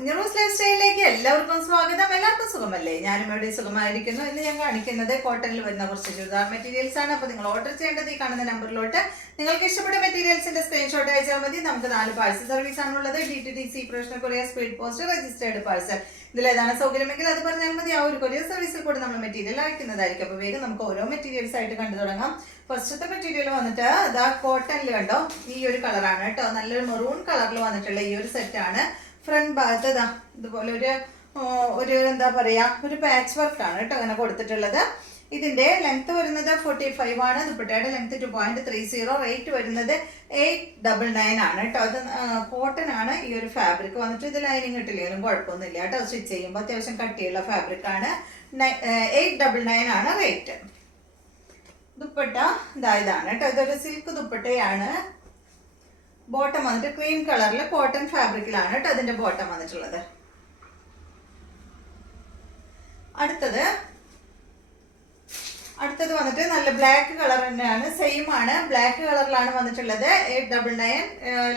നിറൂസ് life സ്റ്റൈലിലേക്ക് എല്ലാവർക്കും സ്വാഗതം. എല്ലാവർക്കും സുഖമല്ലേ? ഞാനും ഇവിടെ സുഖമായിരിക്കുന്നു. ഇന്ന് ഞാൻ കാണിക്കുന്നത് കോട്ടണിൽ വരുന്ന കുറച്ച് ചുരിദാർ മെറ്റീരിയൽസ് ആണ്. അപ്പോൾ നിങ്ങൾ ഓർഡർ ചെയ്യേണ്ടത് ഈ കാണുന്ന നമ്പറിലോട്ട് നിങ്ങൾക്ക് ഇഷ്ടപ്പെട്ട മെറ്റീരിയൽസിന്റെ സ്ക്രീൻഷോട്ട് അയച്ചാൽ മതി. നമുക്ക് 4 പാഴ്സൽ സർവീസ് ആണുള്ളത്. DTDC, professional courier, speed post, registered parcel. ഇതിലേതാണ് സൗകര്യമെങ്കിൽ അത് പറഞ്ഞാൽ മതി. ആ ഒരു കൊറിയർ സർവീസിൽ കൂടെ നമ്മൾ മെറ്റീരിയൽ അയക്കുന്നതായിരിക്കും. അപ്പോൾ വേഗം നമുക്ക് ഓരോ മെറ്റീരിയൽസ് ആയിട്ട് കണ്ടു തുടങ്ങാം. ഫസ്റ്റത്തെ മെറ്റീരിയൽ വന്നിട്ട് ഇതാ കോട്ടണിൽ കണ്ടോ, ഈ ഒരു കളറാണ് കേട്ടോ. നല്ലൊരു മെറൂൺ കളറിൽ വന്നിട്ടുള്ള ഈ ഒരു സെറ്റാണ്. ഫ്രണ്ട് ഭാഗത്ത് ഇതാ ഇതുപോലെ ഒരു എന്താ പറയാ, ഒരു പാച്ച് വർക്ക് ആണ് കേട്ടോ അങ്ങനെ കൊടുത്തിട്ടുള്ളത്. ഇതിന്റെ ലെങ്ത് വരുന്നത് 45 ആണ്. ദുപ്പട്ടയുടെ ലെങ്ത് 2.30. റേറ്റ് വരുന്നത് 899 ആണ് കേട്ടോ. അത് കോട്ടൺ ആണ്. ഈ ഒരു ഫാബ്രിക് വന്നിട്ട് ഇത് ലൈനിങ് ഇട്ടില്ലെങ്കിലും കുഴപ്പമൊന്നുമില്ല കേട്ടോ. സ്റ്റിച്ച് ചെയ്യുമ്പോൾ അത്യാവശ്യം കട്ടിയുള്ള ഫാബ്രിക് ആണ്. 899 ആണ് റേറ്റ്. ദുപ്പട്ട ഇതാണ് കേട്ടോ. ഇതൊരു സിൽക്ക് ദുപ്പട്ടയാണ്. ബോട്ടം വന്നിട്ട് ക്രീം കളറിൽ കോട്ടൺ ഫാബ്രിക്കിലാണ് കേട്ടോ അതിന്റെ ബോട്ടം വന്നിട്ടുള്ളത്. അടുത്തത് വന്നിട്ട് നല്ല ബ്ലാക്ക് കളർ തന്നെയാണ്. സെയിം ആണ്, ബ്ലാക്ക് കളറിലാണ് വന്നിട്ടുള്ളത്. 899.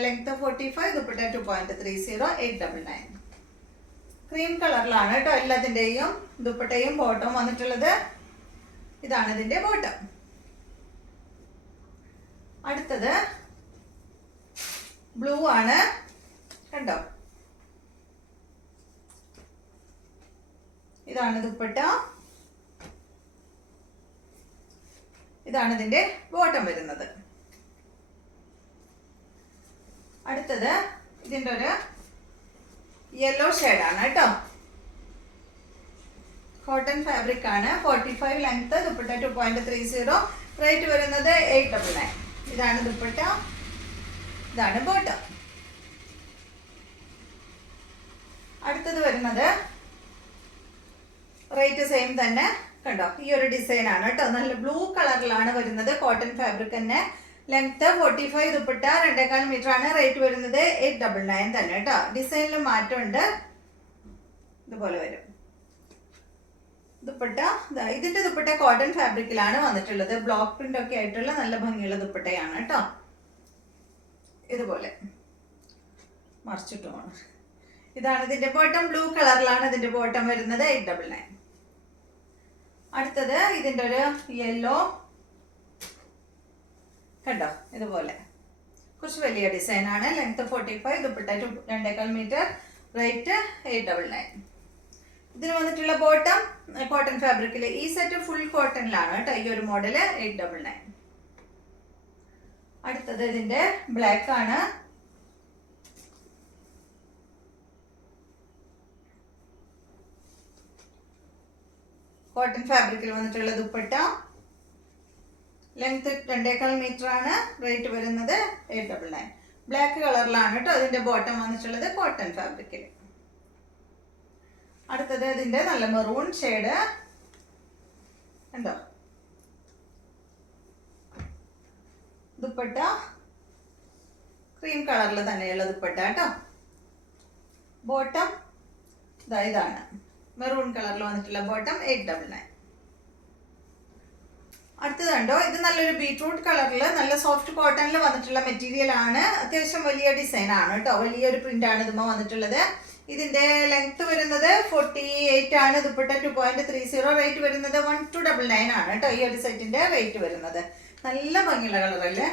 ലെങ്ത് 45. ദുപ്പട്ട 2.30. 899. ക്രീം കളറിലാണ് കേട്ടോ എല്ലാത്തിന്റെയും ദുപ്പട്ടയും ബോട്ടം വന്നിട്ടുള്ളത്. ഇതാണ് ഇതിന്റെ ബോട്ടം. അടുത്തത് ബ്ലൂ ആണ് കണ്ടോ. ഇതാണ് ദുപ്പട്ട, ഇതാണ് ഇതിന്റെ ബോട്ടം വരുന്നത്. അടുത്തത് ഇതിന്റെ ഒരു യെല്ലോ ഷെയ്ഡാണ് കേട്ടോ. കോട്ടൺ ഫാബ്രിക് ആണ്. 45 ലെങ്ത്. ദുപ്പട്ട 2.30. റേറ്റ് വരുന്നത് 899. ഇതാണ് ദുപ്പട്ട, ഇതാണ് ബോട്ടം. അടുത്തത് വരുന്നത് റേറ്റ് സെയിം തന്നെ കണ്ടോ. ഈ ഒരു ഡിസൈൻ ആണ് കേട്ടോ. നല്ല ബ്ലൂ കളറിലാണ് വരുന്നത്. കോട്ടൺ ഫാബ്രിക് തന്നെ. ലെങ്ത് 45. ദുപ്പട്ട 2.25 മീറ്റർ ആണ്. റേറ്റ് വരുന്നത് 899 തന്നെ കേട്ടോ. ഡിസൈനിൽ മാറ്റമുണ്ട്. ഇതുപോലെ വരും ദുപ്പട്ട. ഇതിന്റെ ദുപ്പട്ട കോട്ടൺ ഫാബ്രിക്കിലാണ് വന്നിട്ടുള്ളത്. ബ്ലോക്ക് പ്രിന്റ് ഒക്കെ ആയിട്ടുള്ള നല്ല ഭംഗിയുള്ള ദുപ്പട്ടയാണ് കേട്ടോ. ഇതുപോലെ മറിച്ചിട്ട് പോകണം. ഇതാണ് ഇതിന്റെ ബോട്ടം. ബ്ലൂ കളറിലാണ് ഇതിന്റെ ബോട്ടം വരുന്നത്. 899. അടുത്തത് ഇതിന്റെ ഒരു യെല്ലോ കണ്ടോ. ഇതുപോലെ കുറച്ച് വലിയ ഡിസൈൻ ആണ്. ലെങ്ത് 45. ദുപ്പട്ട 2.25 മീറ്റർ. റേറ്റ് 899. ഇതിന് വന്നിട്ടുള്ള ബോട്ടം കോട്ടൺ ഫാബ്രിക്കിൽ. ഈ സെറ്റ് ഫുൾ കോട്ടണിലാണ് കേട്ടോ ഈ ഒരു മോഡല്. 899. അടുത്തത് ഇതിന്റെ ബ്ലാക്ക് ആണ്. കോട്ടൺ ഫാബ്രിക്കിൽ വന്നിട്ടുള്ള ദുപ്പട്ട. ലെങ്ത് 2.25 മീറ്റർ ആണ്. റേറ്റ് വരുന്നത് 899. ബ്ലാക്ക് കളറിലാണ് കേട്ടോ ഇതിന്റെ ബോട്ടം വന്നിട്ടുള്ളത് കോട്ടൺ ഫാബ്രിക്കിൽ. അടുത്തത് ഇതിന്റെ നല്ല മെറൂൺ ഷെയ്ഡ് കണ്ടോ. ദുപ്പട്ട ക്രീം കളറിൽ തന്നെയുള്ള ദുപ്പട്ട കേട്ടോ. ബോട്ടം ഇതാണ് മെറൂൺ കളറിൽ വന്നിട്ടുള്ള ബോട്ടം. 899. അടുത്തത് കണ്ടോ. ഇത് നല്ലൊരു ബീട്രൂട്ട് കളറിൽ നല്ല സോഫ്റ്റ് കോട്ടണിൽ വന്നിട്ടുള്ള മെറ്റീരിയൽ ആണ്. അത്യാവശ്യം വലിയ ഡിസൈൻ ആണ് കേട്ടോ. വലിയൊരു പ്രിന്റ് ആണ് ഇതുമ്മ വന്നിട്ടുള്ളത്. ഇതിന്റെ ലെങ്ത് വരുന്നത് 48 ആണ്. ദുപ്പട്ട 2.30. റേറ്റ് വരുന്നത് 1299 ആണ് കേട്ടോ ഈ ഒരു സെറ്റിന്റെ റേറ്റ് വരുന്നത്. നല്ല ഭംഗിയുള്ള കളറല്ലേ.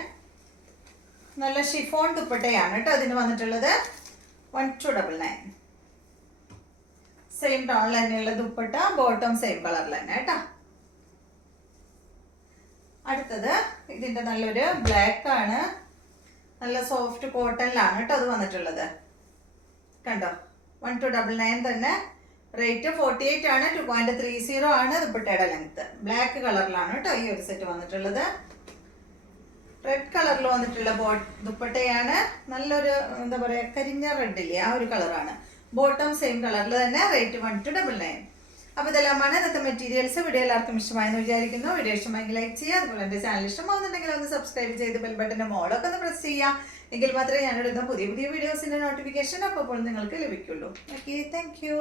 നല്ല ഷിഫോൺ ദുപ്പട്ടയാണ് കേട്ടോ അതിന് വന്നിട്ടുള്ളത്. 1299. സെയിം ടോണിൽ തന്നെയുള്ള ദുപ്പട്ട. ബോട്ടം സെയിം കളറിൽ തന്നെ കേട്ടോ. അടുത്തത് ഇതിന്റെ നല്ലൊരു ബ്ലാക്ക് ആണ്. നല്ല സോഫ്റ്റ് കോട്ടണിലാണ് കേട്ടോ അത് വന്നിട്ടുള്ളത് കണ്ടോ. 1299 തന്നെ. റേറ്റ് 48 ആണ്. 2.30 ആണ് ദുപ്പട്ടയുടെ ലെങ്ത്. ബ്ലാക്ക് കളറിലാണ് കേട്ടോ ഈ ഒരു സെറ്റ് വന്നിട്ടുള്ളത്. റെഡ് കളറിൽ വന്നിട്ടുള്ള ദുപ്പട്ടയാണ്. നല്ലൊരു എന്താ പറയാ, കരിഞ്ഞ റെഡില്ലേ ആ ഒരു കളറാണ്. ബോട്ടം സെയിം കളറിൽ തന്നെ. റേറ്റ് 1299. അപ്പോൾ ഇതെല്ലാമാണ് ഇന്നത്തെ മെറ്റീരിയൽസ്. വീഡിയോ എല്ലാവർക്കും ഇഷ്ടമായെന്ന് വിചാരിക്കുന്നു. വീഡിയോ ഇഷ്ടമായെങ്കിൽ ലൈക്ക് ചെയ്യുക. അതുപോലെ എൻ്റെ ചാനൽ ഇഷ്ടമാകുന്നുണ്ടെങ്കിൽ ഒന്ന് സബ്സ്ക്രൈബ് ചെയ്ത് ബെൽ ബട്ടൻ്റെ മോളൊക്കെ ഒന്ന് പ്രസ് ചെയ്യുക. എങ്കിൽ മാത്രമേ ഞാനിടുന്ന പുതിയ വീഡിയോസിൻ്റെ നോട്ടിഫിക്കേഷൻ അപ്പോൾ നിങ്ങൾക്ക് ലഭിക്കുള്ളൂ. Okay, thank you.